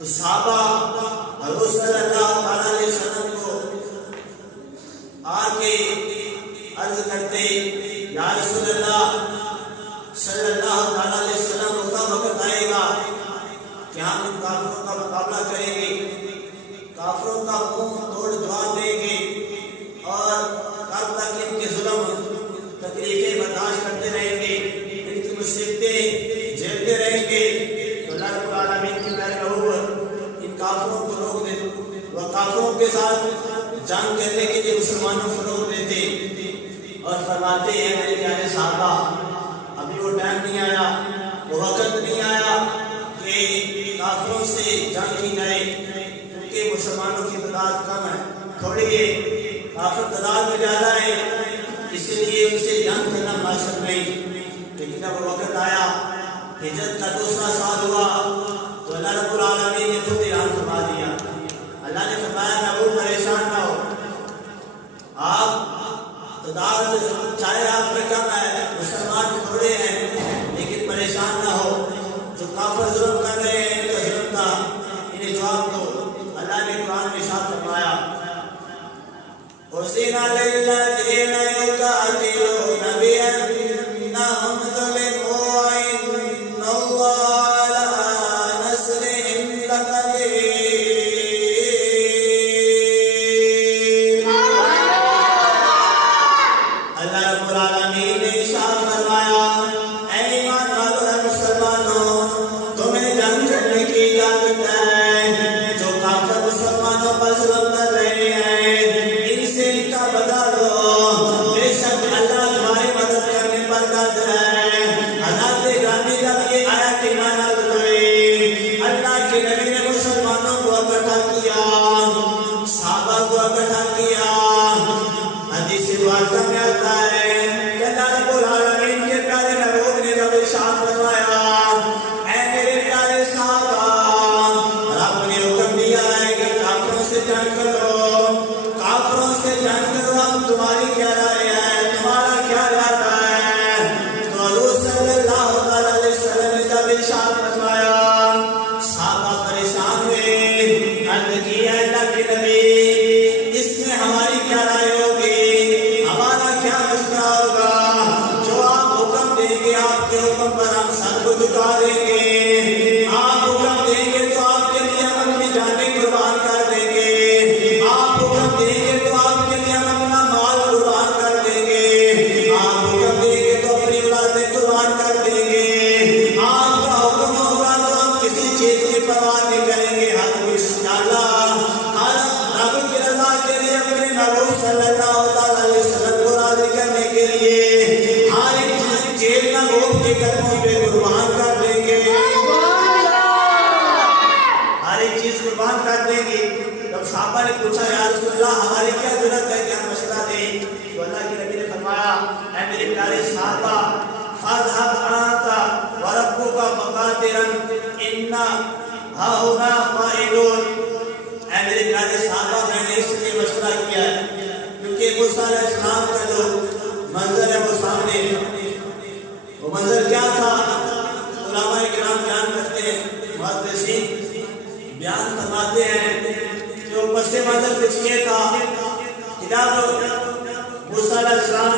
تو صحابہ حضور صلی اللہ علیہ وسلم کو آ کے عرض کرتے یا رسول اللہ صلی اللہ علیہ وسلم ہوتا وقت آئے گا کہ ہم ان کافروں کا مقابلہ کریں گے، کافروں کا منہ توڑ جواب دیں گے اور کب تک ان کے ظلم تکلیفیں برداشت کرتے رہیں گے، ان کی مصیبتیں جھیلتے رہیں گے۔ تو اللہ رب العالمین کی پیارے محبوب ان کافروں کو روک دے، وہ کافروں کے ساتھ جنگ کرنے کے لیے مسلمانوں کو روک دیتے اور فرماتے ہیں میرے پیارے صحابہ ابھی وہ ٹائم نہیں آیا، وہ وقت نہیں آیا کہ کافروں سے جنگ کی جائے، کیونکہ مسلمانوں کی تعداد کم ہے، تھوڑی ہے، کافر تعداد میں زیادہ ہے، اس لیے ان سے جنگ کرنا مناسب نہیں۔ لیکن جب وقت آیا، ہجرت کا دوسرا سال ہوا تو اللہ رب العالمین نے خود اعلان فرما دیا۔ اللہ نے فرمایا محبوب پریشان نہ ہو، آپ تعداد چاہے آپ کے کم ہے، مسلمان تھوڑے ہیں، لیکن پریشان نہ ہو، جو کافر ظلم کر رہے ہیں ان کا ظلم کا انہیں جواب دو۔ اللہ نے قرآن میں ارشاد فرمایا حسین للذین یقاتلون بأنہم ظلموا وإن اللہ علی نصرہم لقدیر۔ اللہ رب العالمین نے ارشاد فرمایا اے ایمان والو، اے مسلمانوں، تمہیں جنگ کرنے کی اجازت ہے، جو کافر مسلمانوں پر ظلم کر رہے ہیں ان سے ان کا بدلہ دو، بے شک اللہ تمہاری مدد کرنے پر قادر ہے۔ حضرت گرامی جب یہ آیت نازل ہوئی، اللہ کے نبی نے مسلمانوں کو اکٹھا کیا، صحابہ کو اکٹھا کیا۔ حدیث واضح میں آتا ہے کہ اللہ رب العالمین کے پیارے محبوب نے جب ارشاد فرمایا اے میرے پیارے صحابہ، رب نے حکم دیا ہے کہ کافروں سے جنگ کرو، کافروں سے جنگ کرو، اب تمہاری کیا رائے ہے، تمہارا کیا ارادہ ہے؟ تو حضور صلی اللہ علیہ وسلم نے جب ارشاد فرمایا، صحابہ پریشان ہوئے، عرض کی اے اللہ کے نبی اس میں ہماری کیا رائے ہوگی، ہمارا کیا مشورہ ہوگا؟ جو آپ حکم دیں گے آپ کے حکم پر ہم سر کو جھکا دیں گے، آپ حکم دیں گے تو آپ کے لیے ہم اپنی جانیں قربان کر دیں گے، آپ حکم دیں گے تو آپ کے لیے ہم اپنا مال قربان کر دیں گے، آپ حکم دیں گے تو اپنی اولادیں قربان کر دیں گے، آپ کا حکم ہوگا تو ہم کسی چیز کی پرواہ نہیں کریں گے، ہر انشاءاللہ ہر رب کی رضا کے لیے اپنے محبوب صلی اللہ علیہ وسلم کو راضی کرنے کے لیے ہر ایک چیز محبوب کے قدموں پہ قربان کر دیں گے، ہر ایک چیز قربان کر دیں گے۔ جب صحابہ نے پوچھا یا رسول اللہ ہماری کیا ضرورت ہے کہ ہم مشورہ دیں، تو اللہ کے نبی نے فرمایا اے میرے پیارے صحابہ فاذهب انت وربك فقاتلا انا هاهنا قائلون۔ اے میرے پیارے صحابہ میں نے اس لیے مشورہ کیا ہے کیونکہ موسیٰ علیہ السلام کا جو منظر ہے وہ سامنے، وہ منظر کیا تھا؟ علماء کرام بیان کرتے ہیں، محدثین بیان فرماتے ہیں کہ وہ پس منظر کچھ یہ تھا کہ جب موسیٰ علیہ السلام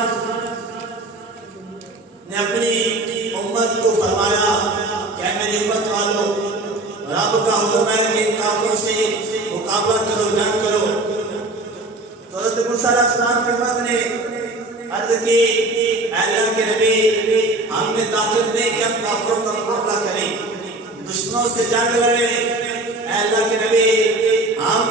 نے اپنی امت کو فرمایا کہ اے میری امت والو، رب کا حکم ہے کہ ان کافروں سے مقابلہ کرو، جنگ کرو، تو حضرت موسیٰ علیہ السلام کی امت نے عرض کی اے اللہ کے نبی ہم میں طاقت نہیں کہ ہم کافروں کا مقابلہ کریں، دشمنوں سے جنگ لڑیں، اے اللہ کے نبی ہم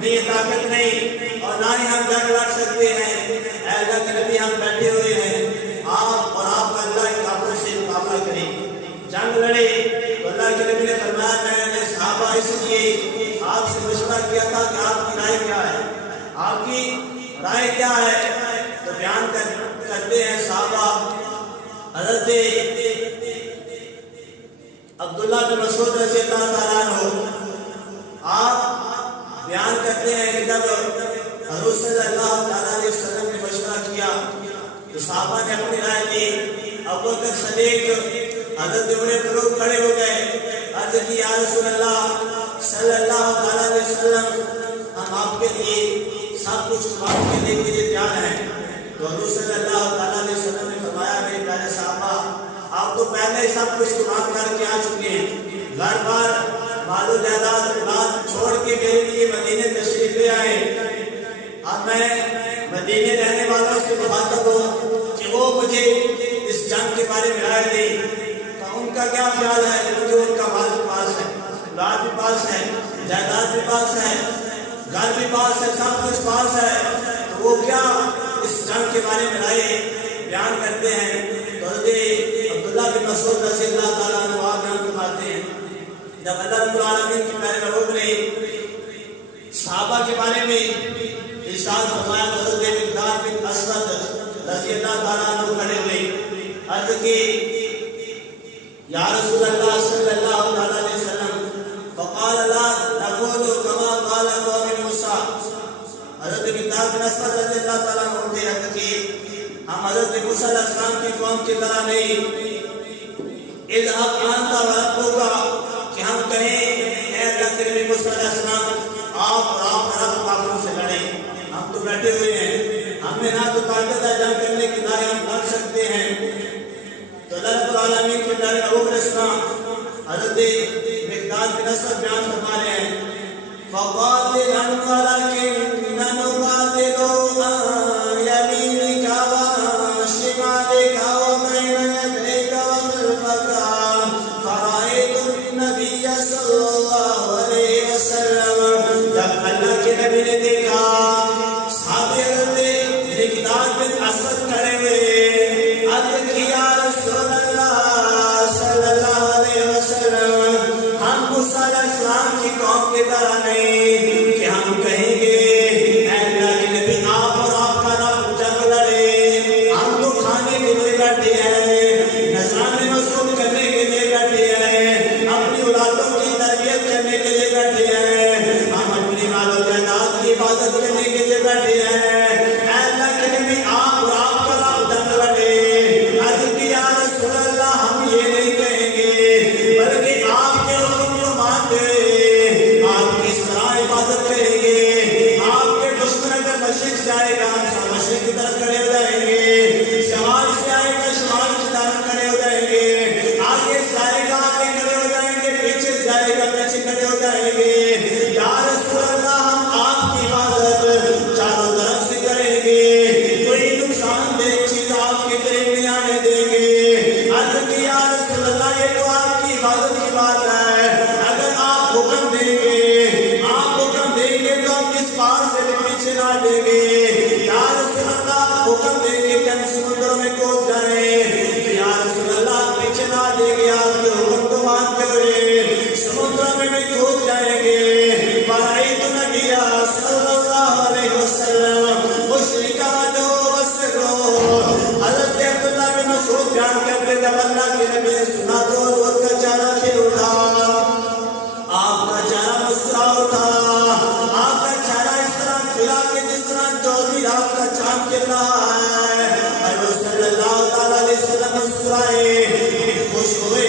میں یہ طاقت نہیں اور نہ ہی ہم جنگ لڑ سکتے ہیں، اے اللہ کے نبی ہم بیٹھے ہوئے ہیں، آپ اور آپ کا اللہ ان کافروں سے مقابلہ کریں، جنگ لڑے۔ تو اللہ کے نبی نے فرمایا میں نے صحابہ اس لیے آپ سے مشورہ کیا تھا کہ آپ کی رائے کیا ہے، آپ کی رائے کیا ہے؟ تو بیان کرتے ہیں صحابہ، حضرت عبداللہ بن مسعود رضی اللہ تعالیٰ عنہ آپ بیان کرتے ہیں کہ جب حضور صلی اللہ علیہ وسلم نے مشورہ کیا تو صحابہ نے اپنی رائے دی، ابوبکر صدیق حضرت عمر فاروق کھڑے ہو گئے، عرض کی یا رسول اللہ صلی اللہ تعالیٰ علیہ وسلم ہم آپ کے لیے سب کچھ قربان کرنے کے لیے تیار ہیں. تو حضور صلی اللہ تعالیٰ علیہ وسلم نے فرمایا میرے پیارے صحابہ آپ تو پہلے ہی سب کچھ قربان کر کے آ چکے ہیں. گھر بار مال و جائیداد اولاد چھوڑ کے میرے لیے مدینے تشریف لے آئے. اب میں مدینے رہنے والوں سے مخاطب ہوں کہ وہ مجھے اس جنگ کے بارے میں رائے دیں. ان کا کیا خیال ہے؟ کیونکہ ان کا مال بھی پاس ہے، اولاد بھی پاس ہے، جائیداد بھی پاس ہے، گھر بھی پاس ہے، سب کچھ پاس ہے. تو وہ کیا اس جنگ کے بارے میں رائے بیان کرتے ہیں؟ تو حضرت عبداللہ بن مسعود رضی اللہ تعالیٰ عنہ بیان فرماتے ہیں جب اللہ رب العالمین کی پیارے محبوب نے صحابہ کے بارے میں ارشاد فرمایا تو حضرت مقداد بن اسود رضی اللہ تعالیٰ عنہ کھڑے ہوئے عرض کی یا رسول اللہ صلی اللہ علیہ وسلم فقال لا نقول كما قال قوم موسیٰ. حضرت مقداد بن اسود رضی اللہ تعالیٰ عنہ نے عرض کی ہم حضرت موسیٰ علیہ السلام کی قوم کی طرح نہیں اذهب انت وربك کہ ہم کہیں اے اللہ کے نبی موسیٰ علیہ السلام آپ اور آپ رب کافروں سے لڑیں. ہم تو بیٹھے ہوئے ہیں، ہمیں نہ تو طاقت ہے جنگ کرنے کی نہ ہم لڑ سکتے ہیں. تو اللہ رب العالمین کے پیارے محبوب علیہ السلام حضرت مقداد بن اسود بیان فرما رہے ہیں فقاتل ولكن نقاتل عن يمينك وشمالك وبين يديك وخلفك فرأيت النبي صلی اللہ علیہ وسلم. جب اللہ کے نبی نے دیکھا صحابہ حضرت مقداد بن اسود کھڑے ہوئے عرض کیا رسول اللہ صلی اللہ علیہ وسلم ہم موسیٰ علیہ السلام کی قوم کی طرح نہیں کہ ہم کہیں گے اے اللہ کے نبی آپ اور آپ کا رب جنگ لڑے. ہم تو کھانے کے لیے بیٹھے ہیں، نذرانے وصول کرنے کے لیے بیٹھے ہیں، اپنی اولادوں کی تربیت کرنے کے لیے بیٹھے ہیں، ہم اپنی مال و جائیداد کی حفاظت کرنے کے لیے بیٹھے ہیں. اے اللہ کے نبی آپ اور آپ کا رب جنگ لڑے. یا رسول اللہ ہم یہ نہیں کہیں گے بلکہ آپ کے حکم کو مانتے آپ کی اس طرح حفاظت کریں گے. آپ کے دشمن اگر مشرق سے آئے گا ہم مشرق کی طرف کھڑے ہو جائیں گے، شمال سے آئے گا شمال کی طرف کھڑے ہو جائیں گے، آگے سے آئے گا آگے کھڑے ہو جائیں گے، پیچھے سے آئے گا پیچھے کھڑے ہو جائیں گے. یا رسول اللہ ہم آپ کی حفاظت چاروں طرف سے کریں گے، کوئی نقصان دہ چیز آپ کے قریب نہیں آنے دیں گے. یا رسول اللہ یہ تو آپ کی حفاظت کی بات ہے، اگر آپ حکم دیں گے تو ہم کس پار سے بھی پیچھے نہ دیں گے. یا رسول اللہ حکم دیں گے کہ ہم سمندروں میں کود جائیں. یا رسول اللہ پیچھے نہ دیں گے، آپ کے حکم کو مانتے ہوئے سمندروں میں بھی کود جائیں گے. فرأيت النبي صلی اللہ علیہ وسلم مشرکا جو وسرو. حضرت عبداللہ بن مسعود بیان کرتے جب اللہ کے نبی نے سنا تو ان کا چہرہ کھل اٹھا، آپ کا چہرہ مسکرا اٹھا، آپ کا چہرہ اس طرح کھلا کہ جس طرح چودھری رات کا چاند کھل رہا ہے. حضرت صلی اللہ تعالیٰ علیہ وسلم مسکرائے، خوش ہوئے.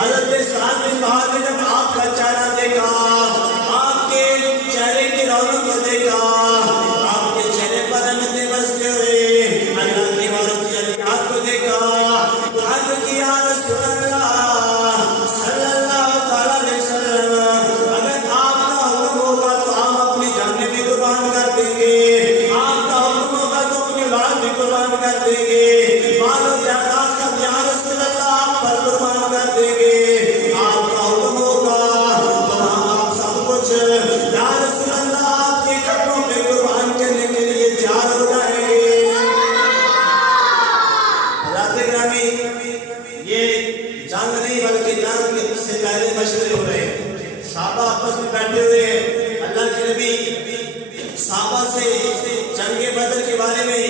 حضرت سعد بن معاذ نے جب آپ کا چہرہ دیکھا، آپ کے چہرے کی رونق کو دیکھا، آپ کے چہرے پر رحمتیں برستے ہوئے اللہ کی عبادت جلیات کو دیکھا تو عرض کیا رسول اللہ صلی اللہ تعالیٰ علیہ وسلم اگر آپ کا حکم ہوگا تو ہم اپنی جانیں بھی قربان کر دیں گے، آپ کا حکم ہوگا تو اپنی اولاد بھی قربان کر دیں گے، مال و جائیداد سب یا رسول اللہ آپ پر قربان کر دیں گے. آپ کا حکم ہوگا تو ہم آپ سب کچھ یا رسول اللہ آپ کے قدموں پہ قربان کرنے کے لیے تیار ہو جائیں گے. یہ جنگ نہیں بلکہ جنگ سے پہلے مشورے ہو رہے ہیں. صحابہ آپس میں بیٹھے ہوئے ہیں، اللہ کے نبی صحابہ سے جنگ بدر کے بارے میں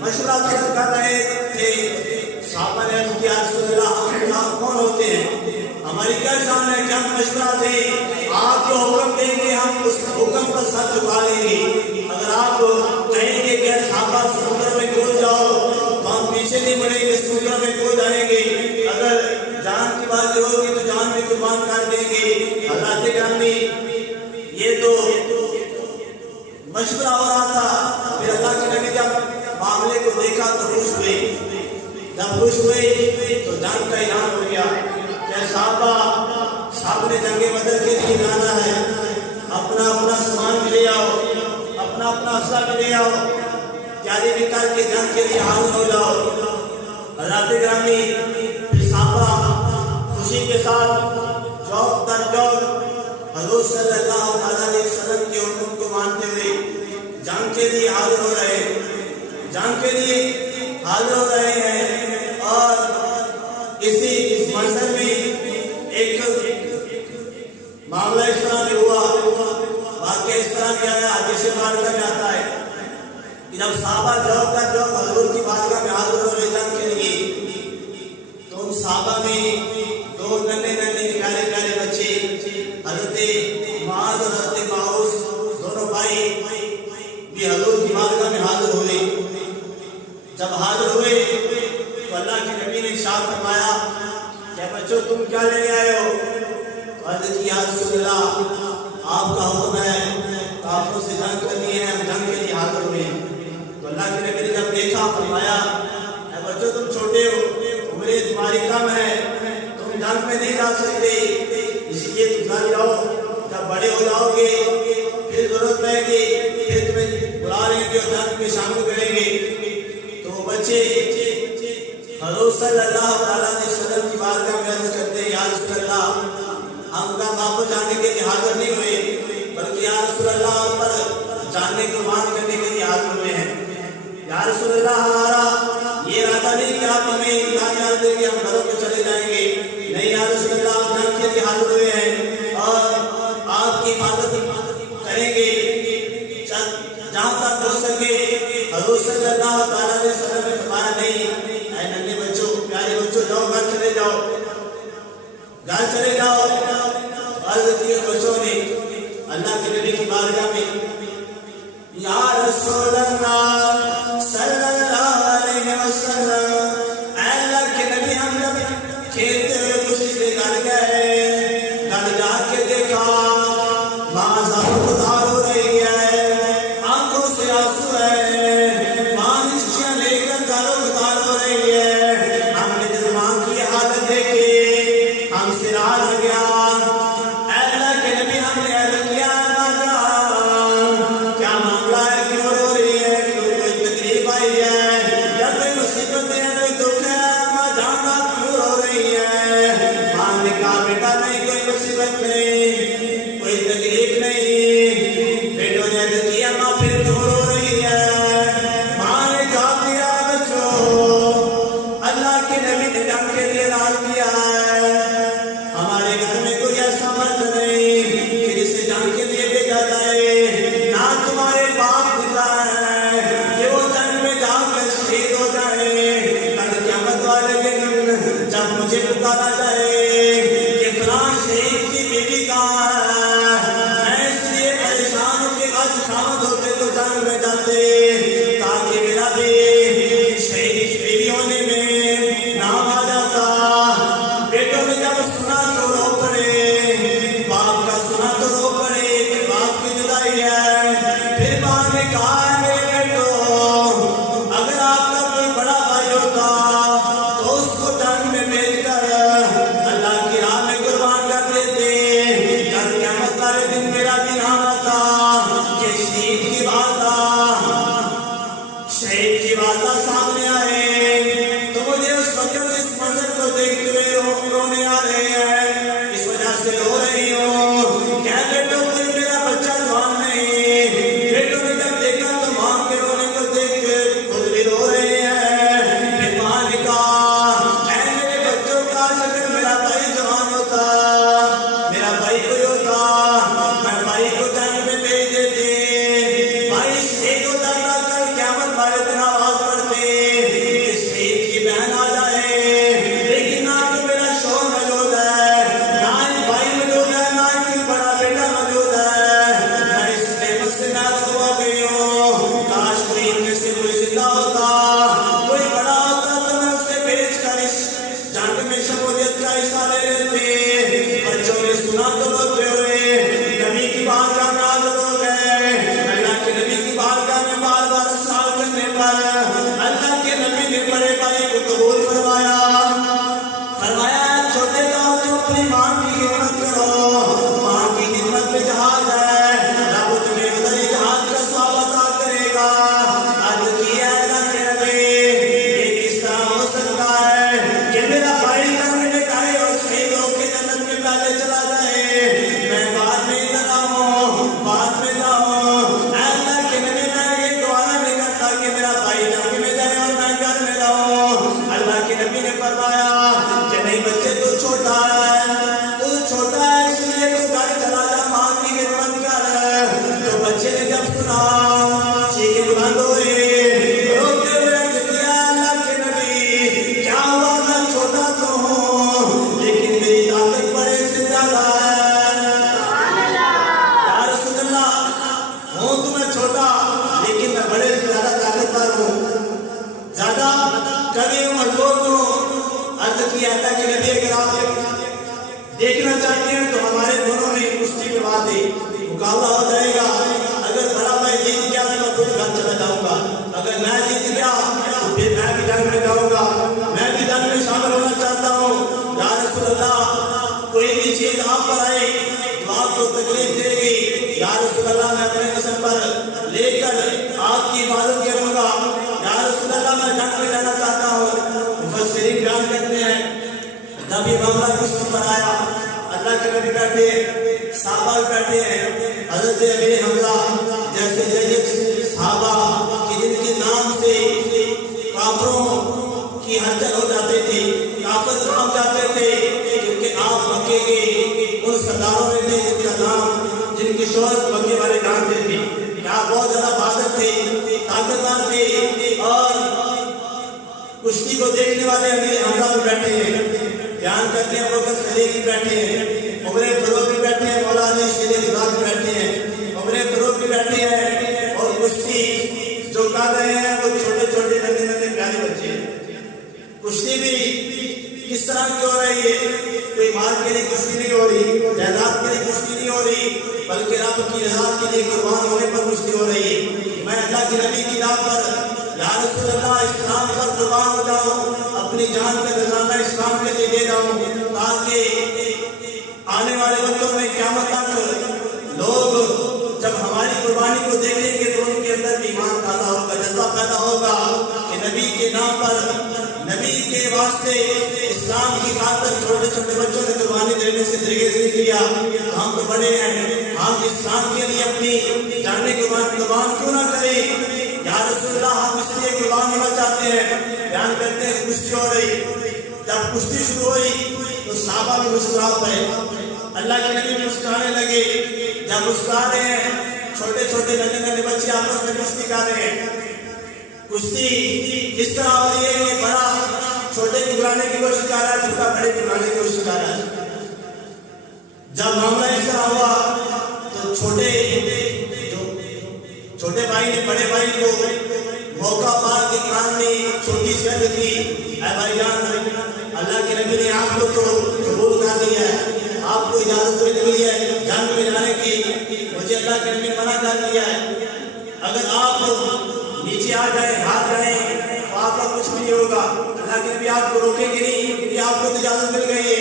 مشورہ طلب کر رہے تھے. صحابہ نے عرض کیا رسول اللہ ہم کون ہوتے ہیں، ہماری کیا شان ہے کہ ہم مشورہ دیں، آپ جو حکم دیں گے ہم اس حکم پر سر جھکا لیں گے. اگر آپ کہیں گے کہ صحابہ سمندر میں کود جاؤ تو ہم پیچھے نہیں پڑیں گے، سمندر میں کود آئیں گے. اگر جان کی بات ہوگی تو جان بھی قربان کر دیں گے. اللہ کے گرامی مشورہ ہو رہا تھا. پھر اللہ کے نبی جب معاملے کو دیکھا تو خوش ہوئے. جب خوش ہوئے تو جنگ کا اعلان ہو گیا کہ صحابہ نے جنگ بدر کے لیے جانا ہے. اپنا اپنا سامان بھی لے آؤ, اپنا اپنا اسلحہ بھی لے آؤ, تیاری بھی کر کے جنگ کے لیے حاضر ہو جاؤ. حضرات گرامی, پھر صحابہ خوشی کے ساتھ جوق در جوق حضور صلی اللہ علیہ وسلم کے حکم کو مانتے ہوئے جنگ کے لیے حاضر ہو رہے ہیں. اور اسی منظر میں ایک معاملہ اس طرح میں ہوا, واقعہ اس طرح کیا ہے, حدیث مبارکہ میں آتا ہے کہ جب صحابہ جوق حضور کی بارگاہ میں حاضر ہو رہے جنگ کے لیے, تو ان صحابہ میں دو ننھے پیارے بچے حضرت معاذ اور حضرت معوذ دونوں بھائی بھی حضور کی بارگاہ میں حاضر ہوئے. جب حاضر ہوئے تو اللہ کے نبی نے ارشاد فرمایا کہ بچوں تم کیا لینے آئے ہو؟ عرض کی یا رسول اللہ, آپ کا حکم ہے کافروں سے جنگ کرنی ہے, ہم جنگ کے لیے حاضر ہوئے. تو اللہ کے نبی نے جب دیکھا فرمایا اے بچوں تم چھوٹے ہو, عمریں تمہاری کم ہے, تم جنگ میں نہیں جا سکتے, اس لیے تم گھر جاؤ. جب بڑے ہو جاؤ گے پھر ضرورت پڑے گی, پھر تمہیں بلا لیں گے اور جنگ میں شامل کریں گے. تو بچے حضور صلی اللہ علیہ وسلم کی بارگاہ میں عرض کرتے ہیں یا رسول اللہ, ہم کا واپس جانے کے لیے حاضر نہیں ہوئے, بلکہ یا رسول اللہ ہم پر جاننے قربان کرنے کے لیے حاضر ہوئے ہیں. یا رسول اللہ ہمارا یہ ارادہ نہیں کہ آپ ہمیں انکار کر دیں گے, ہم گھروں پہ چلے جائیں گے. نہیں یا رسول اللہ, ہم جنگ کے لیے حاضر ہوئے ہیں اور آپ کی حفاظت کریں گے جہاں تک ہو سکے. حضور صلی اللہ علیہ وسلم نے فرمایا نہیں, اے ننھے بچوں, پیارے بچوں, جاؤ گھر چلے جاؤ. عرض کی بچوں نے اللہ کے نبی کی بارگاہ میں یا رسول اللہ صلی اللہ علیہ وسلم, اے اللہ کے نبی, ہم جب کھیلتے ہوئے خوشی سے گھر گئے, گھر جا کے دیکھا ماں ضرور ادھار ہو رہی ہے, آنکھوں سے آنسو ہے, ماں نشچیاں لے کر ضرور ادھار ہو رہی ہے. ہم نے جب ماں کی حالت دیکھی ہم سے راہ لگ گیا. اے اللہ کے نبی, ہم نے عرض کیا کیا معاملہ ہے, کیوں رو رہی ہے, کیوں کوئی تکلیف آئی ہے یا کوئی مصیبت ہے, کوئی دکھ ہے, ماں جانا کیوں رو رہی ہے؟ ماں نے کہا بیٹا نہیں, کوئی مصیبت نہیں, کوئی تکلیف نہیں. بیٹوں نے عرض کیا ماں پھر کیوں رو رہی ہے؟ ماں نے جواب دیا بچوں, اللہ کے نبی نے جنگ کے لیے اعلان کیا ہے, ہمارے گھر میں کوئی ایسا مرد نہیں کہ جسے جنگ کے لیے بھیجا جائے, نہ تمہارے باپ زندہ ہے کہ وہ جنگ میں جا کر شہید ہو جائے. کل قیامت والے دن جب مجھے پکارا جائے کہ فلاں شہید کی بیوی کہاں ہے, میں اس لیے پریشان ہوں کہ آج خامد ہوتے تو جنگ میں جاتے تاکہ میرا بھی شہید کی بیوی ہونے میں نام آ جاتا. بیٹوں نے جب سنا تو رو پڑے, باپ کا سنا تو رو پڑے کہ باپ کی جدائی ہے. پھر ماں نے کہا میرے بیٹو, اگر آپ کا کوئی بڑا بھائی ہوتا تو اس کو جنگ میں بھیج کر اللہ کی راہ میں قربان کر دیتے. کل قیامت والے دن میرا بھی نام آتا کہ شہید کی والدہ سامنے آئے. تو مجھے اس وقت اس منظر کو دیکھتے ہوئے رونے آ رہے ہیں, اس وجہ سے رو رہی ہوں. کیا بیٹوں کوئی میرا بچہ جوان نہیں؟ بیٹوں نے جب دیکھا تو ماں کے رونے کو دیکھ کے خود بھی رو رہے ہیں. پھر ماں نے کہا اے میرے بچوں, کاش اگر میرا بھائی جوان ہوتا, میرا بھائی کوئی ہوتا, میں بھائی کو جنگ میں بھیج دیتے, بھائی شہید ہوتا تھا. کل قیامت والے دن آواز پڑتے کہ شہید کی بہن آ جائے, لیکن نہ تو میرا شوہر موجود ہے, نہ ہی بھائی موجود ہے, نہ ہی کوئی بڑا بیٹا موجود ہے. میں اس نعمت سے محروم ہو گئی ہوں. کاش کوئی ان میں سے کوئی زندہ ہوتا, کوئی بڑا ہوتا تو میں اسے بھیج کر اس جنگ میں شمولیت کا حصہ لے لیتے. بچوں نے سنا تو روتے ہوئے تکلیف دے گی، یا رسول اللہ میں اپنے جسم پر لے کر آپ کی حفاظت کروں گا، یا رسول اللہ میں جنگ میں جانا چاہتا ہوں۔ مفسرین بیان کرتے ہیں جب یہ معاملہ کشتی پر آیا، اللہ کے نبی بیٹھے ہیں، صحابہ بیٹھے ہیں، حضرت امیر حمزہ جیسے جیسے صحابہ کہ جن کے نام سے کافروں کی ہلچل ہو جاتے تھے، کافر کام جاتے تھے، کیونکہ آپ مکے کے ان سرداروں میں تھے جن کا نام، جن کی شہرت مکے والے جانتے تھے کہ آپ بہت زیادہ بہادر تھے، طاقتور تھے، اور کشتی کو دیکھنے والے امیر حمزہ بھی بیٹھے ہیں، بیان کرتے ہیں ابو بکر صدیق بھی بیٹھے ہیں، عمر فاروق بھی بیٹھے ہیں، مولا علی شیر خدا بھی بیٹھے ہیں، عمر فاروق بھی بیٹھے ہیں، اور کشتی جو کر رہے ہیں وہ چھوٹے چھوٹے ننھے ننھے پیارے بچے ہیں۔ کشتی بھی کس طرح کی ہو رہی ہے؟ کوئی مال کے لیے کشتی نہیں ہو رہی، جائیداد کے لیے کشتی نہیں ہو رہی، بلکہ رب کی رضا کے لیے قربان ہونے پر کشتی ہو رہی ہے۔ میں اللہ کے نبی کی راہ پر، یا رسول اللہ اسلام پر قربان ہو جاؤں، اپنی جان کا خزانہ اسلام کے لیے دے جاؤں، تاکہ آنے والے وقتوں میں قیامت تک لوگ جب ہماری قربانی کو دیکھیں گے تو ان کے اندر ایمان پیدا ہوگا، جذبہ پیدا ہوگا کہ نبی کے نام پر، نبی کے واسطے، اسلام کی خاطر چھوٹے چھوٹے بچوں نے قربانی دینے سے درگزر نہیں کیا، ہم تو بڑے ہیں، ہم اسلام کے لیے اپنی جانیں قربان کیوں نہ کریں؟ یا رسول اللہ ہم اس لیے قربان ہونا چاہتے ہیں۔ بیان کرتے ہیں کشتی ہو رہی، جب کشتی شروع ہوئی تو صحابہ بھی مسکرا پڑے، اللہ کے نبی مسکرانے لگے، جب مسکرا رہے ہیں چھوٹے چھوٹے ننھے ننھے بچے آپس میں کشتی کر رہے ہیں، کشتی اس طرح ہو رہی ہے کہ بڑا چھوٹے کو گرانے کی کوشش کر رہا ہے، چھوٹا بڑے کو گرانے کی کوشش کر رہا ہے۔ جب معاملہ اس طرح ہوا تو چھوٹے بھائی نے بڑے بھائی کو موقع پا کے کان میں چھوٹی سی عرض کی، اے بھائی جان، اللہ کے نبی نے آپ کو تو قبول کر لیا ہے، آپ کو اجازت مل گئی ہے جنگ میں جانے کی، مجھے اللہ کے نبی نے منع کر دیا ہے، اگر آپ نیچے آ جائیں، ہاتھ جائیں تو آپ کا کچھ نہیں ہوگا، اللہ کے نبی آپ کو روکیں گے نہیں، کیونکہ آپ کو اجازت مل گئی ہے،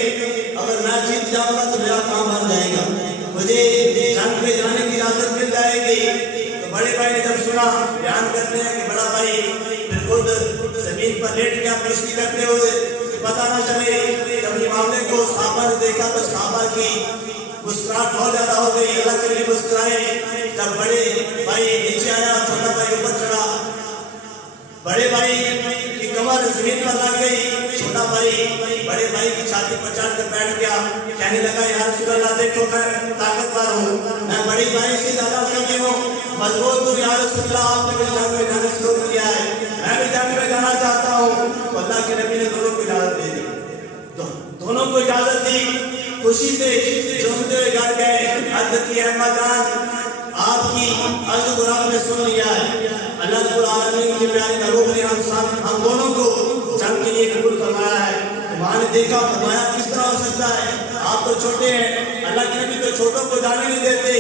اگر میں جیت جاؤں گا تو میرا کام بن جائے گا، مجھے جنگ میں جانے کی اجازت مل جائے گی۔ بڑے بھائی نے جب سنا، بیان کرتے ہیں کہ بڑا بھائی پھر خود زمین پر لیٹ گیا کشتی کرتے ہوئے، پتہ نہ چلے، جب یہ معاملے کو صحابہ نے دیکھا تو صحابہ کی مسکراہٹ بہت زیادہ ہو گئی، اللہ کے لیے مسکرائے، جب بڑے بھائی نیچے آیا، چھوٹا بھائی اوپر چڑھا، بڑے بھائی کی کمر زمین پر لگ گئی، چھوٹا بھائی بڑے بھائی کی چھاتی پر چڑھ کر بیٹھ گیا، کہنے لگا یا رسول اللہ دیکھو میں طاقتور ہوں، میں بڑے بھائی سے زیادہ قوی ہوں، مضبوط ہوں، یا رسول اللہ آپ نے مجھے جنگ میں جانے سے روک دیا ہے، میں بھی جنگ میں جانا چاہتا ہوں۔ تو اللہ کے نبی نے دونوں کو اجازت دے دی، دونوں کو اجازت دی، خوشی سے جھومتے ہوئے گھر گئے، عرض کی احمد جان آپ کی عرض کو رب نے سن لیا ہے، اللہ رب العالمین کے پیارے محبوب نے ہم دونوں کو جنگ کے لیے قبول فرمایا ہے۔ ماں نے دیکھا، فرمایا کس طرح ہو سکتا ہے، آپ تو چھوٹے ہیں، اللہ کے نبی تو چھوٹوں کو جانے نہیں دیتے۔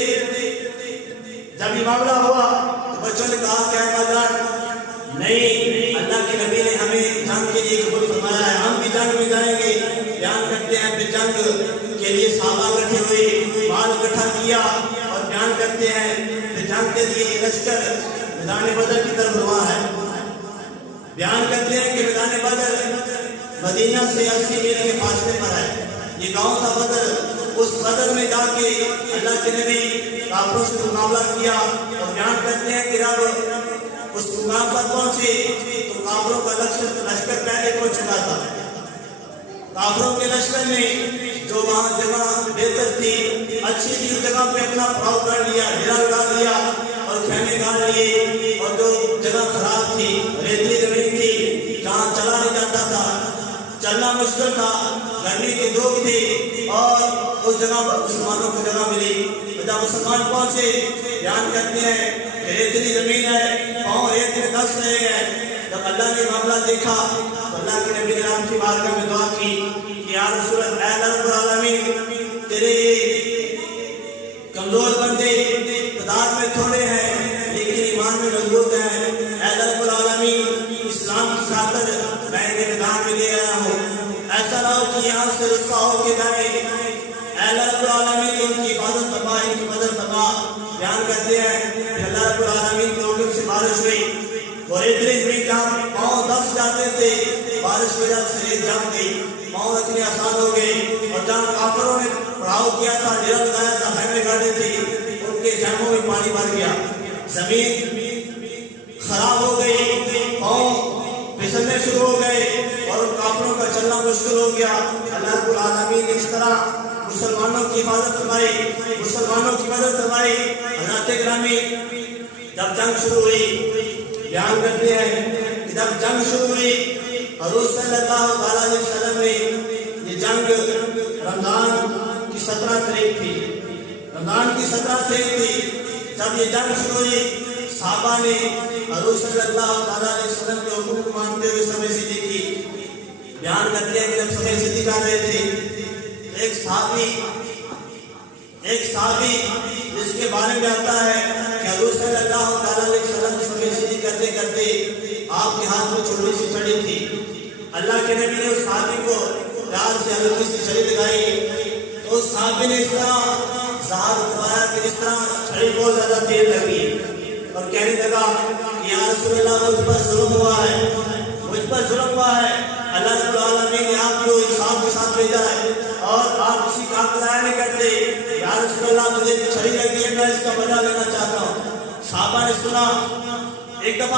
جب یہ معاملہ ہوا تو بچوں نے کہا کہ احمد جان نہیں، اللہ کے نبی نے ہمیں جنگ کے لیے قبول فرمایا ہے، ہم بھی جنگ میں جائیں گے۔ بیان کرتے ہیں پھر جنگ کے لیے صحابہ اکٹھے ہوئے، مال اکٹھا کیا، اور بیان کرتے ہیں پھر جنگ کے لیے یہ لشکر میدان بدر کی طرف رواں ہے۔ بیان کرتے ہیں کہ میدان بدر مدینہ سے 80 میل کے فاصلے پر ہے، یہ گاؤں تھا بدر، اس بدر میں جا کے اللہ کے نبی کافروں سے مقابلہ کیا، اور بیان کرتے ہیں کہ جب اس مقام پر پہنچے تو کافروں کا لشکر پہلے پہنچ چکا تھا، کافروں کے لشکر نے جو وہاں جگہ بہتر تھی، اچھی تھی، اس جگہ پہ اپنا پڑاؤ کر لیا، ڈیرا لگا لیا اور خیمے گاڑ لیے، اور جو جگہ خراب تھی، ریتلی زمین تھی، جہاں چلا نہیں جاتا تھا، چلنا مشکل تھا، گرمی کی دھوپ تھی، اور اس جگہ پر مسلمانوں کو جگہ ملی۔ جب مسلمان پہنچے، بیان کرتے ہیں کہ ریتلی زمین ہے، پاؤں ریت میں دس رہے ہیں، جب اللہ نے معاملہ دیکھا تو اللہ کے نبی نے آپ کی بارگاہ میں دعا کی کہ یا رسول اللہ، اے اللہ رب العالمین، تیرے کمزور بندے تعداد میں تھوڑے ہیں لیکن ایمان میں مضبوط ہیں، اے اللہ رب العالمین، اسلام کی خاطر میں انہیں میدان میں لے آیا ہوں، ایسا نہ ہو کہ یہاں سے رسوا ہو کے جائیں، اے اللہ رب العالمین ان کی حفاظت فرمائے، کرتے ہیں کہ اللہ رب العالمین کے حکم سے بارش ہوئی اور اتنی جہاں پاؤں دس جاتے تھے بارش کی وجہ سے ریت جم گئی، پاؤں اتنے آسان ہو گئے، اور جہاں کافروں نے پڑاؤ کیا تھا، ڈیرا لگایا تھا، خیمے گاڑے تھے، ان کے خیموں میں پانی بھر گیا، زمین خراب ہو گئی، پاؤں پھسلنے شروع ہو گئے اور ان کافروں کا چلنا مشکل ہو گیا۔ اللہ رب العالمین نے اس طرح مسلمانوں کی حفاظت فرمائی، مسلمانوں کی مدد فرمائی۔ حضرات گرامی، جب جنگ شروع ہوئی، بیان کرتے ہیں کہ جب جنگ شروع ہوئی، حضور صلی اللہ علیہ وسلم نے یہ جنگ رمضان کی 17 تاریخ تھی، رمضان کی 17 تاریخ تھی، جب یہ جنگ شروع ہوئی، صحابہ نے حضور صلی اللہ علیہ وسلم کے حکم کو مانتے ہوئے صفحہ سیدھی کی۔ بیان کرتے ہیں کہ جب صفحہ سیدھی کر رہے تھے، ایک صحابی جس کے بارے میں آتا ہے کہ حضور صلی اللہ علیہ وسلم صفحہ سیدھی کرتے کرتے آپ کے ہاتھ میں چھوٹی سی چھڑی تھی، اللہ کے نبی نے اس صحابی کو پیار سے ہلکی سی چھڑی دکھائی، تو اس صحابی نے اس طرح ظاہر فرمایا کہ اس طرح چھڑی بہت زیادہ تیز لگی اور کہنے لگا کہ یا رسول اللہ مجھ پر ظلم ہوا ہے، مجھ پر ظلم ہوا ہے، اللہ رب العالمین نے آپ کو انصاف کے ساتھ بھیجا ہے اور آپ کسی کا حق ضائع نہیں کرتے، یا رسول اللہ مجھے چھڑی لگی ہے، میں اس کا بدلہ لینا چاہتا ہوں۔ صحابہ نے سنا، ایک دفعہ